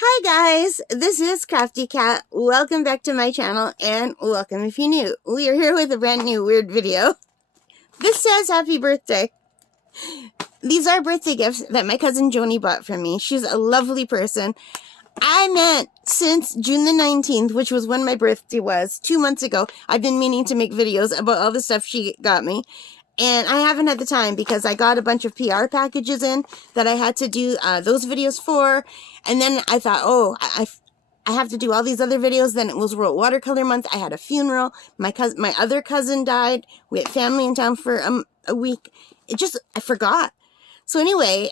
Hi guys, this is Crafty Cat. Welcome back to my channel and welcome if you're new. We are here with a brand new weird video. This says happy birthday. These are birthday gifts that my cousin Joni bought for me. She's a lovely person. I met since June the 19th, which was when my birthday was, 2 months ago. I've been meaning to make videos about all the stuff she got me. And I haven't had the time because I got a bunch of PR packages in that I had to do those videos for. And then I thought, oh, I have to do all these other videos. Then it was World Watercolor Month. I had a funeral. My other cousin died. We had family in town for a week. I forgot. So anyway,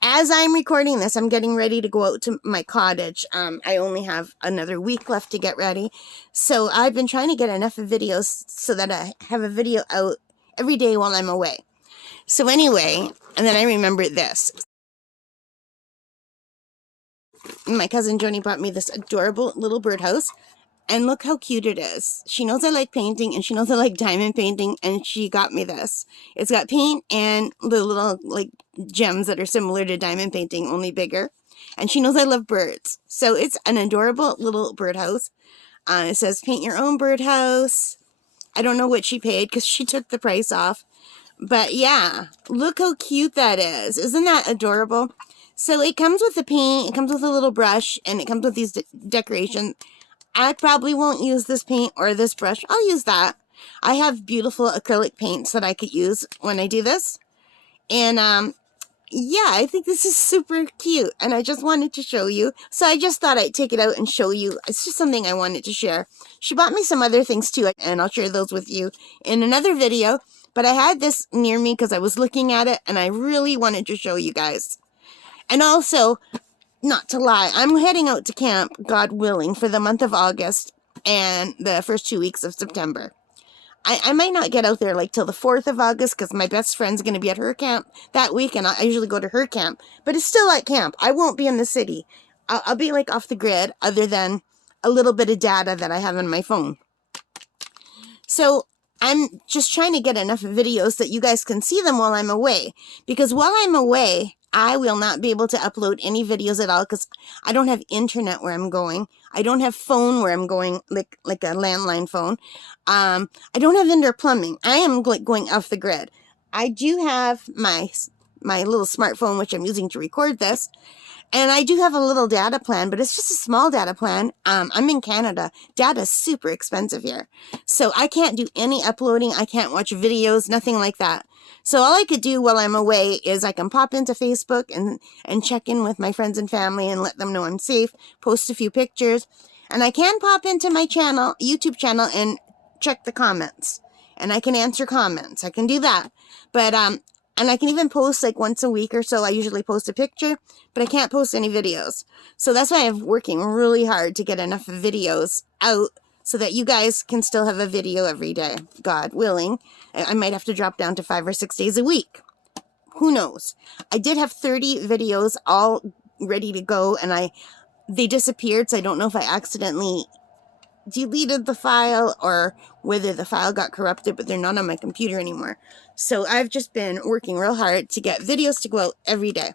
as I'm recording this, I'm getting ready to go out to my cottage. I only have another week left to get ready. So I've been trying to get enough videos so that I have a video out every day while I'm away. So anyway, and then I remembered this. My cousin Joni bought me this adorable little birdhouse. And look how cute it is. She knows I like painting and she knows I like diamond painting, and she got me this. It's got paint and the little like gems that are similar to diamond painting, only bigger. And she knows I love birds. So it's an adorable little birdhouse. It says paint your own birdhouse. I don't know what she paid because she took the price off. But yeah, look how cute that is. Isn't that adorable? So it comes with the paint, it comes with a little brush, and it comes with these decorations. I probably won't use this paint or this brush. I'll use that. I have beautiful acrylic paints that I could use when I do this. And yeah, I think this is super cute. And I just wanted to show you. So I just thought I'd take it out and show you. It's just something I wanted to share. She bought me some other things too, and I'll share those with you in another video. But I had this near me because I was looking at it and I really wanted to show you guys. And also, not to lie, I'm heading out to camp, God willing, for the month of August and the first 2 weeks of September. I might not get out there like till the 4th of August because my best friend's going to be at her camp that week, and I usually go to her camp. But it's still at camp. I won't be in the city. I'll be like off the grid other than a little bit of data that I have on my phone. So I'm just trying to get enough videos that you guys can see them while I'm away. Because while I'm away, I will not be able to upload any videos at all because I don't have internet where I'm going. I don't have phone where I'm going, like a landline phone. I don't have indoor plumbing. I am going off the grid. I do have my little smartphone, which I'm using to record this. And I do have a little data plan, but it's just a small data plan. I'm in Canada. Data is super expensive here. So I can't do any uploading. I can't watch videos, nothing like that. So all I could do while I'm away is I can pop into Facebook and check in with my friends and family and let them know I'm safe, post a few pictures. And I can pop into my channel, YouTube channel, and check the comments. And I can answer comments. I can do that. But, and I can even post like once a week or so. I usually post a picture, but I can't post any videos. So that's why I'm working really hard to get enough videos out so that you guys can still have a video every day, God willing. I might have to drop down to 5 or 6 days a week. Who knows? I did have 30 videos all ready to go, and they disappeared, so I don't know if I accidentally deleted the file or whether the file got corrupted, but they're not on my computer anymore. So I've just been working real hard to get videos to go out every day.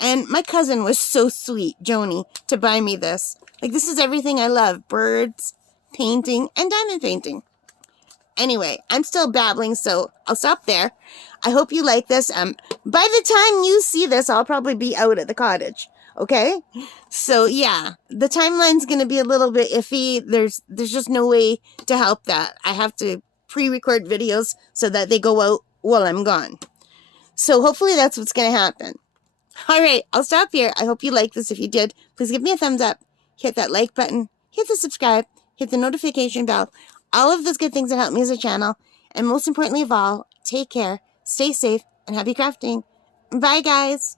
And my cousin was so sweet, Joni, to buy me this. Like, this is everything I love. Birds, painting, and diamond painting. Anyway, I'm still babbling, so I'll stop there. I hope you like this. By the time you see this, I'll probably be out at the cottage. Okay? So, yeah, the timeline's going to be a little bit iffy. There's just no way to help that. I have to pre-record videos so that they go out while I'm gone. So, hopefully that's what's going to happen. All right, I'll stop here. I hope you like this. If you did, please give me a thumbs up. Hit that like button. Hit the subscribe. Hit the notification bell. All of those good things that help me as a channel. And most importantly of all, take care, stay safe, and happy crafting. Bye, guys.